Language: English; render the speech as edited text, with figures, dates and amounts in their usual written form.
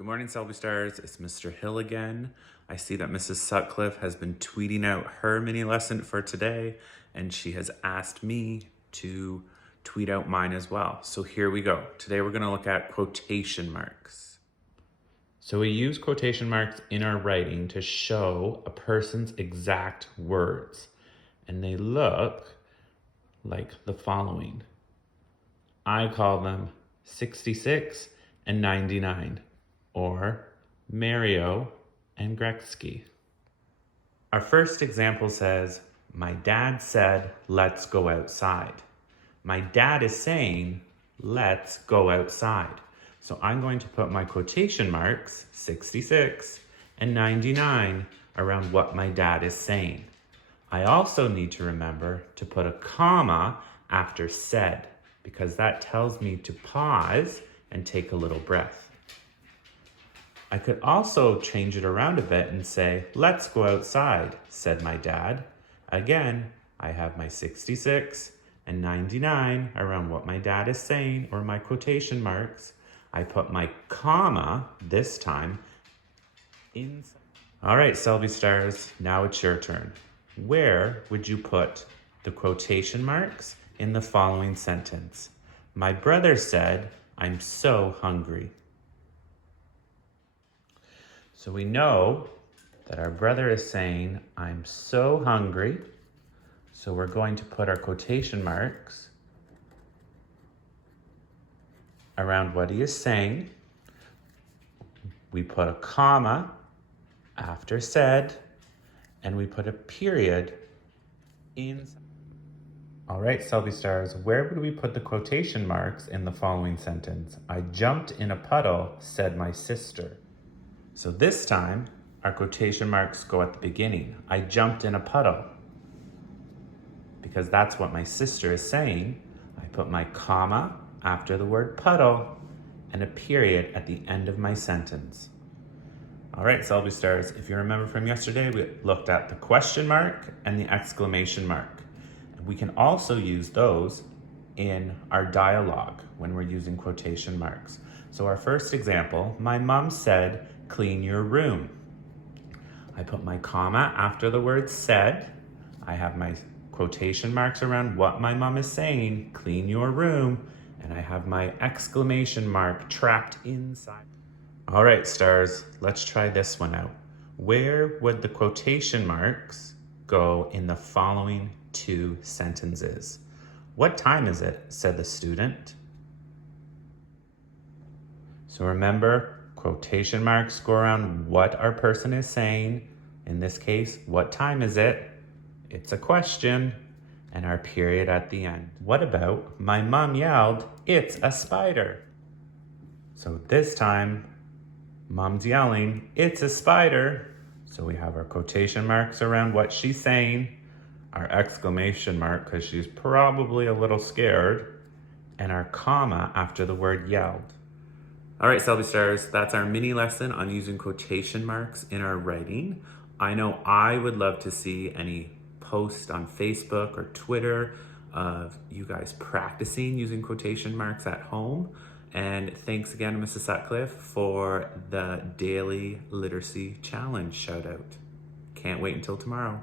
Good morning, Selby Stars. It's Mr. Hill again. I see that Mrs. Sutcliffe has been tweeting out her mini lesson for today, and she has asked me to tweet out mine as well. So here we go. Today we're going to look at quotation marks. So we use quotation marks in our writing to show a person's exact words, and they look like the following. I call them 66 and 99. Or Mario and Gretzky. Our first example says, my dad said, let's go outside. My dad is saying, let's go outside. So I'm going to put my quotation marks, 66 and 99, around what my dad is saying. I also need to remember to put a comma after said, because that tells me to pause and take a little breath. I could also change it around a bit and say, let's go outside, said my dad. Again, I have my 66 and 99 around what my dad is saying, or my quotation marks. I put my comma this time inside. All right, Selby Stars, now it's your turn. Where would you put the quotation marks in the following sentence? My brother said, I'm so hungry. So we know that our brother is saying, I'm so hungry. So we're going to put our quotation marks around what he is saying. We put a comma after said, and we put a period in. All right, Selby Stars, where would we put the quotation marks in the following sentence? I jumped in a puddle, said my sister. So this time, our quotation marks go at the beginning. I jumped in a puddle. Because that's what my sister is saying, I put my comma after the word puddle and a period at the end of my sentence. All right, Selby Stars, if you remember from yesterday, we looked at the question mark and the exclamation mark. And we can also use those in our dialogue when we're using quotation marks. So our first example, my mom said, clean your room. I put my comma after the word said. I have my quotation marks around what my mom is saying, clean your room, and I have my exclamation mark trapped inside. All right, Stars, let's try this one out. Where would the quotation marks go in the following two sentences? What time is it? Said the student. So remember, quotation marks go around what our person is saying. In this case, what time is it? It's a question, and our period at the end. What about my mom yelled, it's a spider? So this time, mom's yelling, it's a spider. So we have our quotation marks around what she's saying, our exclamation mark because she's probably a little scared, and our comma after the word yelled. All right, Selby Stars, that's our mini lesson on using quotation marks in our writing. I know I would love to see any posts on Facebook or Twitter of you guys practicing using quotation marks at home. And thanks again to Mrs. Sutcliffe for the Daily Literacy Challenge shout out. Can't wait until tomorrow.